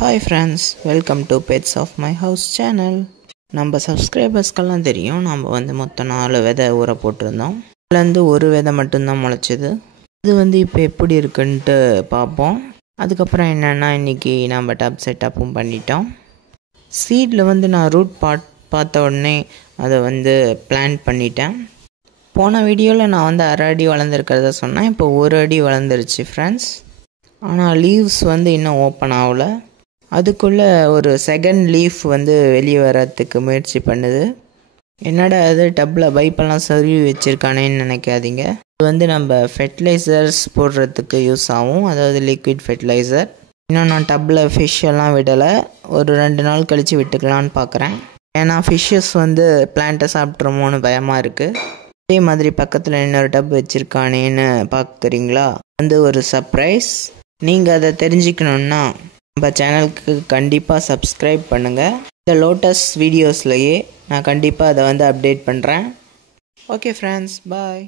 Hi friends, welcome to Pets of My House channel. நம்ம சப்ஸ்கிரைபர்ஸ்க்கெல்லாம் தெரியும், நம்ம வந்து மொத்தம் 4 விதை ஊற போட்டிருந்தோம். அதுலேருந்து ஒரு விதை மட்டும்தான் முளைச்சிது. அது இப்போ எப்படி இருக்குன்ட்டு பார்ப்போம். அதுக்கப்புறம் என்னென்னா இன்றைக்கி நம்ம டப் செட்டப்பும் பண்ணிட்டோம். சீடில் நான் ரூட் பார்த்த உடனே அதை பிளான்ட் பண்ணிட்டேன். போன வீடியோவில் நான் அரை அடி வளர்ந்துருக்கிறத சொன்னேன். இப்போ 1 அடி வளர்ந்துருச்சு ஃப்ரெண்ட்ஸ். ஆனால் லீவ்ஸ் இன்னும் ஓப்பன் ஆகலை. அதுக்குள்ளே ஒரு செகண்ட் லீஃப் வெளியே வர்றதுக்கு முயற்சி பண்ணுது. என்னடா அது டப்பில் பைப்பெல்லாம் சருவி வச்சுருக்கானேன்னு நினைக்காதீங்க. இது நம்ம ஃபெர்டிலைசர்ஸ் போடுறதுக்கு யூஸ் ஆகும், அதாவது லிக்விட் ஃபெர்டிலைசர். இன்னும் நான் டப்பில் ஃபிஷ் எல்லாம் விடலை, ஒரு 2 நாள் கழித்து விட்டுக்கலான்னு பார்க்குறேன். ஏன்னா ஃபிஷ்ஷஸ் பிளான்ட்டை சாப்பிட்ருமோன்னு பயமாக இருக்குது. அதே மாதிரி பக்கத்தில் இன்னொரு டப் வச்சுருக்கானேன்னு பார்க்குறீங்களா, ஒரு சர்ப்ரைஸ். நீங்கள் அதை தெரிஞ்சுக்கணுன்னா நம்ம சேனலுக்கு கண்டிப்பாக சப்ஸ்கிரைப் பண்ணுங்கள். இந்த லோட்டஸ் வீடியோஸ்லையே நான் கண்டிப்பாக அதை அப்டேட் பண்ணுறேன். ஓகே ஃப்ரெண்ட்ஸ், பாய்.